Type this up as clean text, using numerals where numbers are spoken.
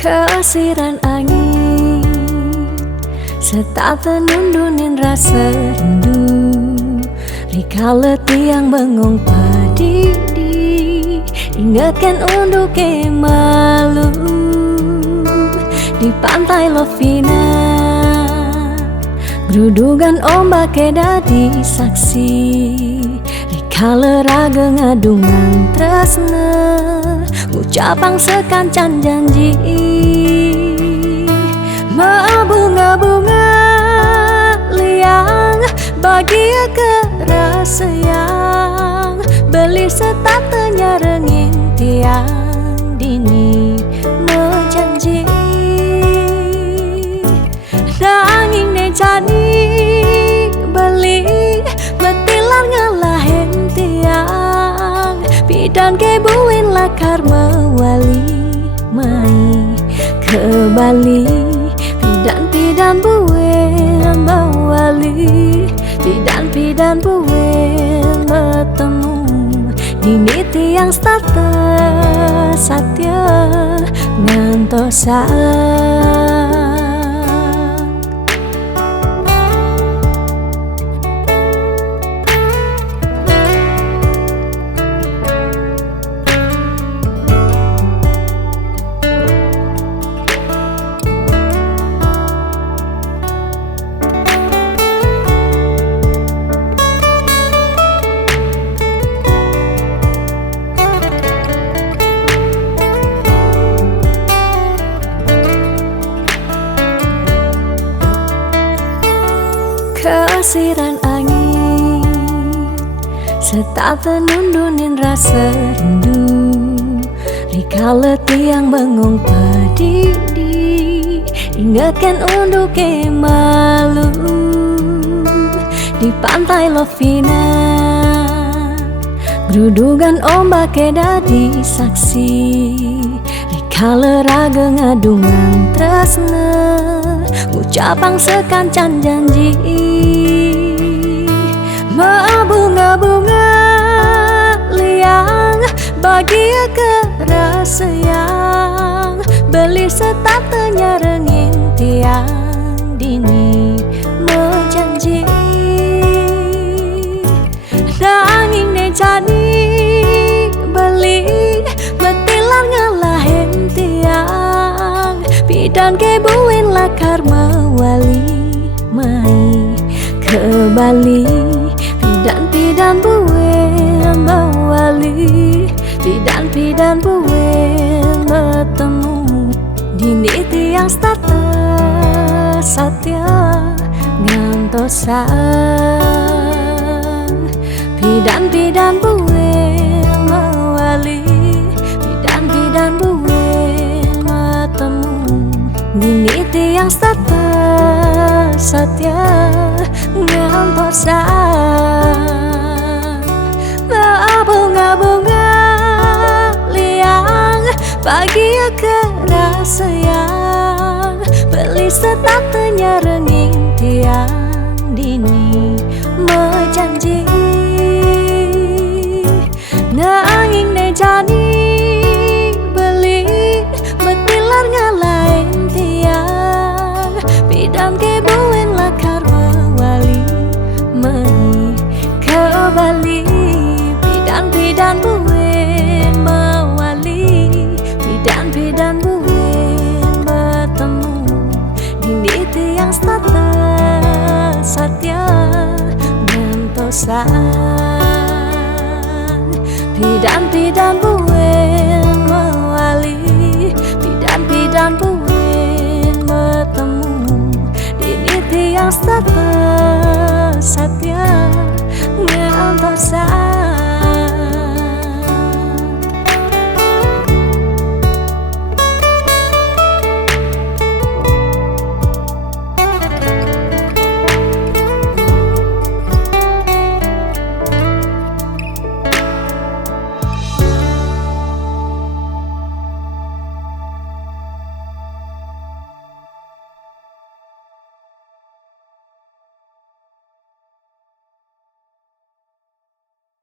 Kesiran angin setak tenundunin rasa rindu, rikala tiang bengong padidi, ingatkan untuk malu di pantai Lovina. Gerudugan ombak dadi saksi, rikala raga ngadungan tresna, ngucapang sekancan janji. Bunga-bunga liang bahagia kerasa yang beli setatenya renging tiang dini menjanji. Nanging ne jadi beli betilar ngalahin tiang, bidan kebuin lakar mewali mai ke Bali. Pidan buin mewali, pidan buin bertemu dini tiang status satya ngantosan. Kesiran angin setak tenundunin rasa rindu, rikala tiang bengong padidi, ingatkan untuk malu di pantai Lovina. Gerudugan ombak dadi saksi, rikala raga ngadungan tresna, ngucapang sekancan janji. Bunga-bunga liang bahagia kerasa yang beli setatenya renging tiang dini menjanji. Nanging ne jadi beli betilar ngalahin tiang, bidan kebuin lakar mewali mai ke Bali. Pidan buin mewali, pidan buin bertemu dini tiang status satya ngantosan. Pidan buin mewali, pidan buin bertemu dini tiang status satya ngantosan. Bunga-bunga liang bahagia kerasa yang beli setatenya renging tiang dini menjanji. Nanging ne jadi beli betilar ngalahin tiang, bidan kebuin lakar mewali mai ke Bali. Pidan buin mewali, pidan buin bertemu dini tiang status satya ngantosan. Pidan buin